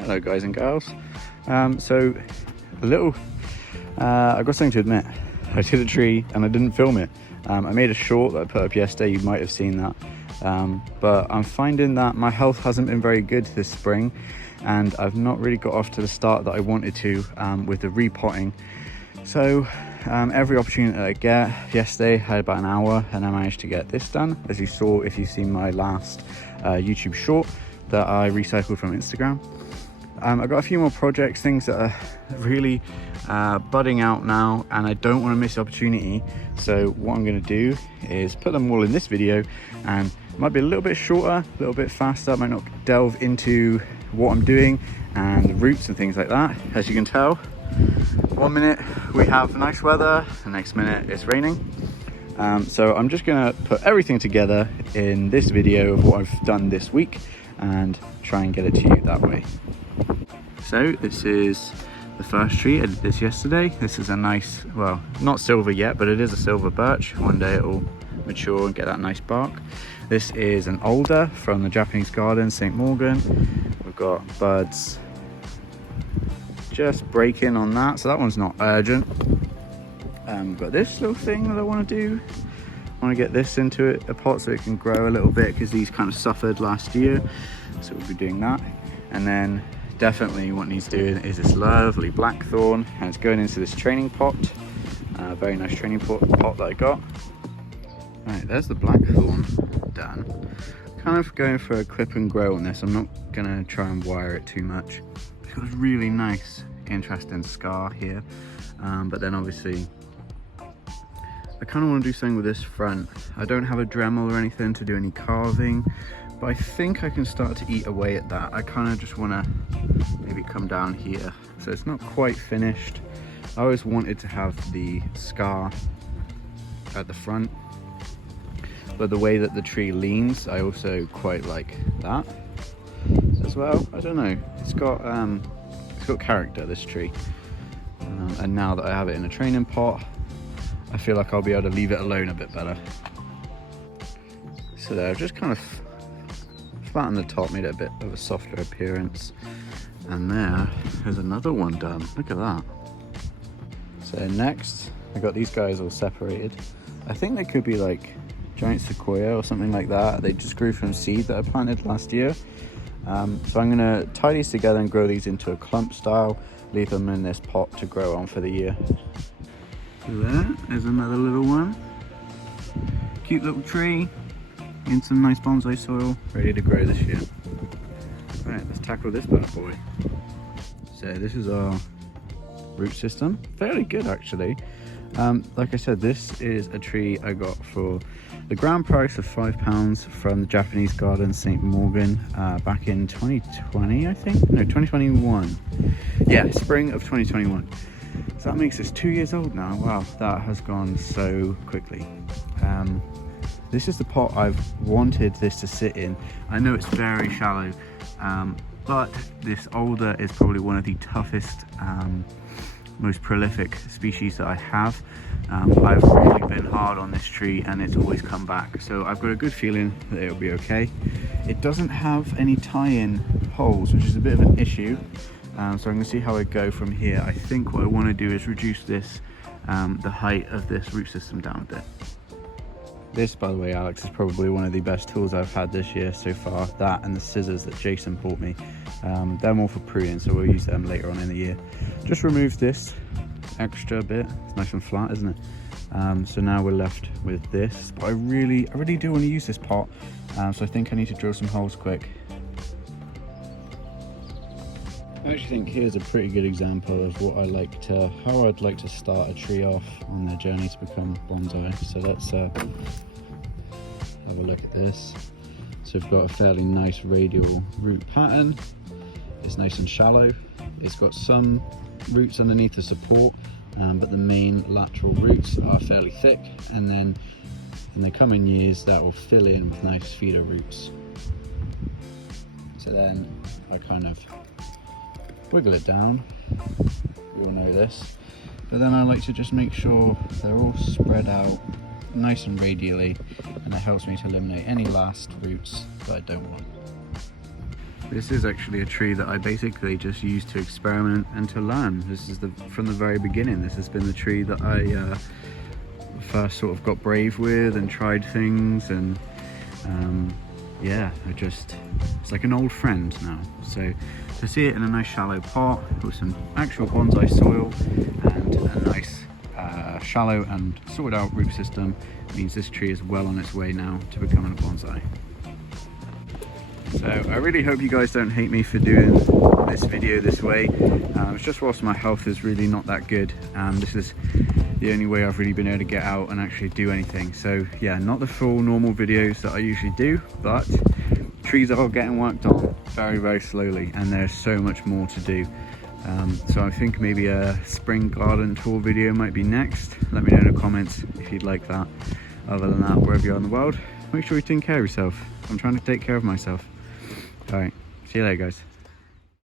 Hello guys and girls. So a little, I've got something to admit. I did a tree and I didn't film it. I made a short that I put up yesterday, you might have seen that. But I'm finding that my health hasn't been very good this spring and I've not really got off to the start that I wanted to with the repotting. So every opportunity that I get, yesterday I had about an hour and I managed to get this done. As you saw, if you've seen my last YouTube short that I recycled from Instagram. I've got a few more projects, things that are really budding out now and I don't want to miss the opportunity. So what I'm going to do is put them all in this video, and it might be a little bit shorter, a little bit faster. I might not delve into what I'm doing and the routes and things like that. As you can tell, 1 minute we have nice weather, the next minute it's raining. So I'm just going to put everything together in this video of what I've done this week and try and get it to you that way. So this is the first tree. I did this yesterday. This is a nice, well, not silver yet, but it is a silver birch. One day it will mature and get that nice bark. This is an alder from the Japanese garden, St. Morgan. We've got buds just breaking on that, so that one's not urgent. We've got this little thing that I want to do. I want to get this into a pot so it can grow a little bit, because these kind of suffered last year, so we'll be doing that. And then definitely what needs doing is this lovely Blackthorn, and it's going into this training pot. Very nice training pot that I got. Right, there's the Blackthorn done. Kind of going for a clip and grow on this. I'm not gonna try and wire it too much. It's got a really nice, interesting scar here, but then obviously I kind of want to do something with this front. I don't have a Dremel or anything to do any carving, but I think I can start to eat away at that. I kind of just want to maybe come down here. So it's not quite finished. I always wanted to have the scar at the front, but the way that the tree leans, I also quite like that as well. I don't know, it's got character, this tree. And now that I have it in a training pot, I feel like I'll be able to leave it alone a bit better. So there, I've just kind of flattened the top, made it a bit of a softer appearance. And there's another one done. Look at that. So next, I got these guys all separated. I think they could be like giant Sequoia or something like that. They just grew from seed that I planted last year. So I'm gonna tie these together and grow these into a clump style, leave them in this pot to grow on for the year. There's another little one. Cute little tree in some nice bonsai soil, ready to grow this year. Right, let's tackle this bad boy. So this is our root system. Fairly good actually. Like I said, this is a tree I got for the ground price of £5 from the Japanese garden, St. Morgan, back in 2020, I think? No, 2021. Yeah, spring of 2021. So that makes us 2 years old now. Wow, that has gone so quickly. This is the pot I've wanted this to sit in. I know it's very shallow, but this alder is probably one of the toughest, most prolific species that I have. I've really been hard on this tree and it's always come back. So I've got a good feeling that it'll be okay. It doesn't have any tie-in holes, which is a bit of an issue. So I'm going to see how I go from here. I think what I want to do is reduce this, the height of this root system down a bit. This, by the way, Alex, is probably one of the best tools I've had this year so far. That and the scissors that Jason bought me. They're more for pruning, so we'll use them later on in the year. Just remove this extra bit. It's nice and flat, isn't it? So now we're left with this. But I really do want to use this pot, so I think I need to drill some holes quick. I actually think here's a pretty good example of what how I'd like to start a tree off on their journey to become bonsai. So let's have a look at this. So we've got a fairly nice radial root pattern. It's nice and shallow. It's got some roots underneath the support, but the main lateral roots are fairly thick, and then in the coming years that will fill in with nice feeder roots. So then I kind of wiggle it down, you all know this, but then I like to just make sure they're all spread out nice and radially, and it helps me to eliminate any last roots that I don't want. This is actually a tree that I basically just used to experiment and to learn. This is from the very beginning. This has been the tree that I first sort of got brave with and tried things, and yeah, it's like an old friend now. So to see it in a nice shallow pot with some actual bonsai soil and a nice shallow and sorted out root system means this tree is well on its way now to becoming a bonsai. So I really hope you guys don't hate me for doing this video this way. It's just whilst my health is really not that good. This is the only way I've really been able to get out and actually do anything. So yeah, not the full normal videos that I usually do, but trees are getting worked on very, very slowly, and there's so much more to do. So I think maybe a spring garden tour video might be next. Let me know in the comments if you'd like that. Other than that, wherever you are in the world, make sure you're taking care of yourself. I'm trying to take care of myself. Alright, see you later guys.